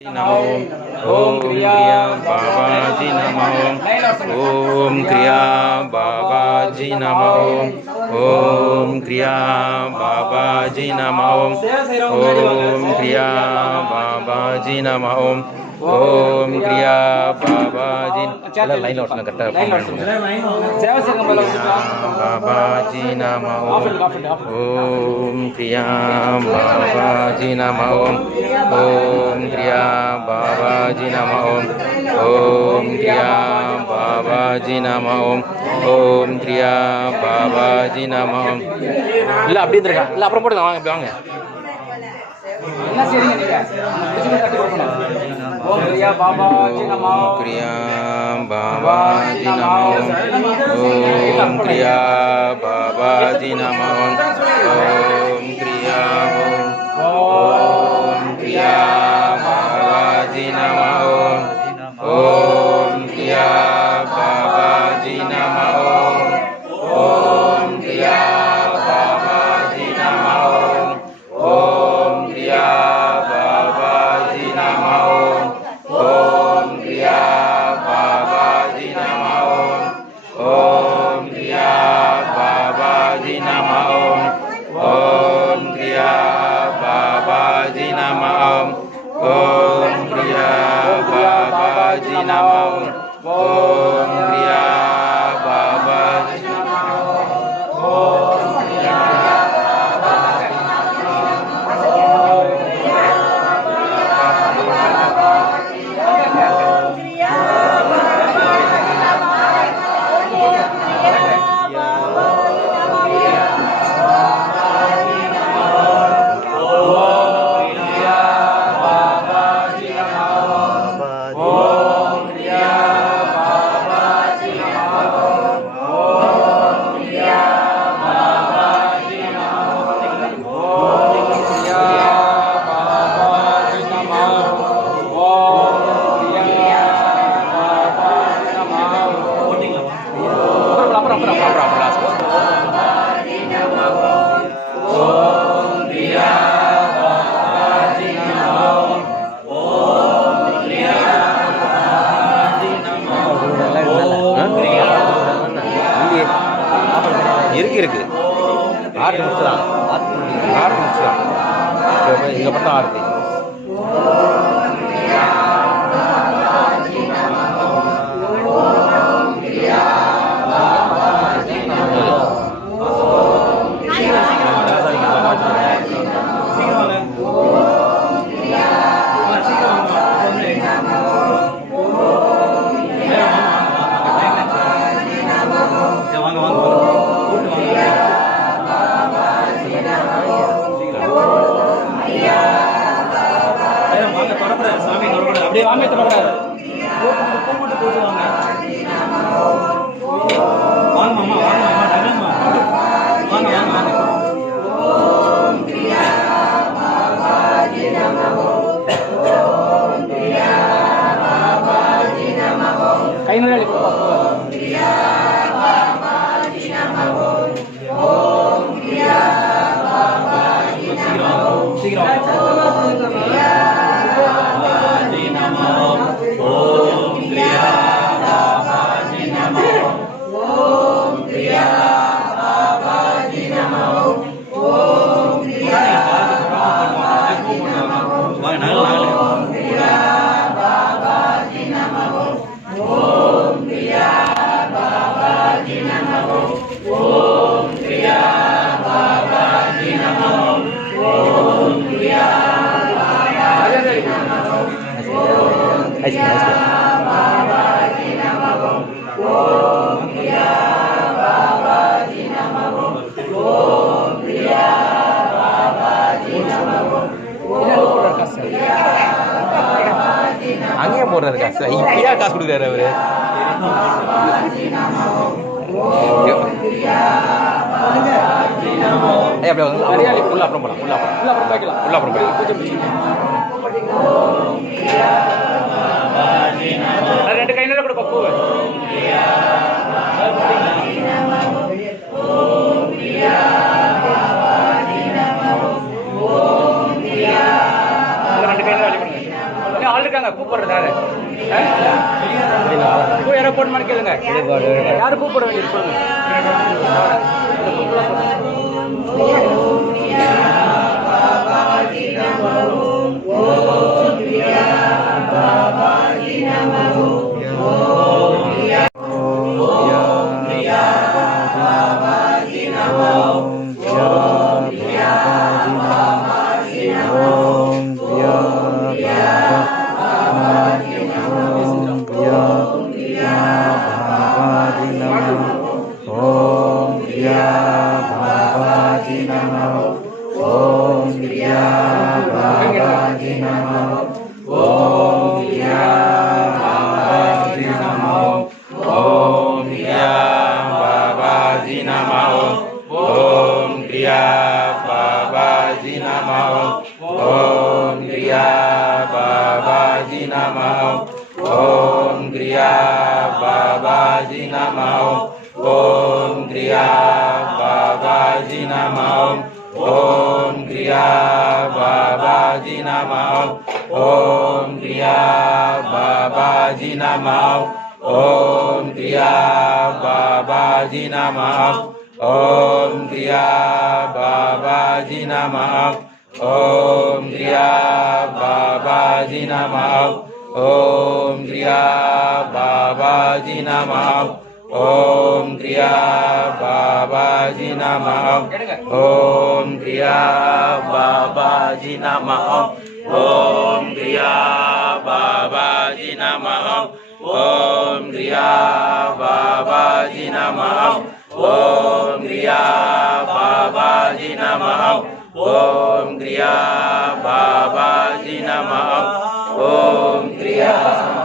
नमो ओम क्रिया बाबा नमो ओम क्रिया बाबाजी नमो ओम क्रिया बाबाजी नमो ओम क्रिया बाबाजी नमो ओम क्रिया बाबाजी जी लाइन उठना करता है। बाबा जी नमो ओम क्रिया बाबा जी नमो ஓம் கிரியா பாபாஜி நம ஓம் ஓம் கிரியா பாபாஜி நம ஓம் ஓம் கிரியா பாபாஜி நம ஓம் இல்லை அப்படி இருந்திருக்கா இல்லை அப்புறம் போட்டுக்கலாம். வாங்க இப்படி வாங்க ஓம் கிரியா பாபாஜி நமோ ஓம் கிரியா பாபாஜி நம ஓம் खबरदार दी அப்படியே வாங்க அங்கேயே போடுறாரு காசு. இப்படியா காசு கொடுக்குறாரு அவரு. அப்படியே உள்ள அப்புறம் போலாம். உள்ள அப்புறம் உள்ள அப்புறம் போய்க்கலாம் உள்ள அப்புறம் போயிடலாம் అది రెండు కైనా కూడా పప్పు ஆளுக்காங்க கூப்பிடுறது யாரு? பூ யாரோ போட்டு மாதிரி கேளுங்க யாரும் கூப்பிட வேண்டியது சொல்லுங்க. alabado. नमः। ॐ ग्रिया बाबाजी नमः। ॐ ग्रिया बाबाजी नमः। ॐ ग्रिया बाबाजी नमः। ॐ ग्रिया बाबाजी नमः। ॐ ग्रिया बाबाजी नमः। ॐ ग्रिया बाबाजी नमः। ॐ ग्रिया बाबाजी नमः। ओम प्रिया बाबा जी नम। ओम प्रिया बाबा जी नम। ओम ॐ बाबा जी नम। ओम ह्रिया बाबा जी नम ओम बाबाजि बाबा जी नम। ओम नमः बाबा जी नम। ओम ॐ बाबा जी नम। ओम क्रिया बाबाजी नमः। ओम क्रिया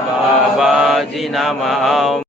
बाबाजी नमः।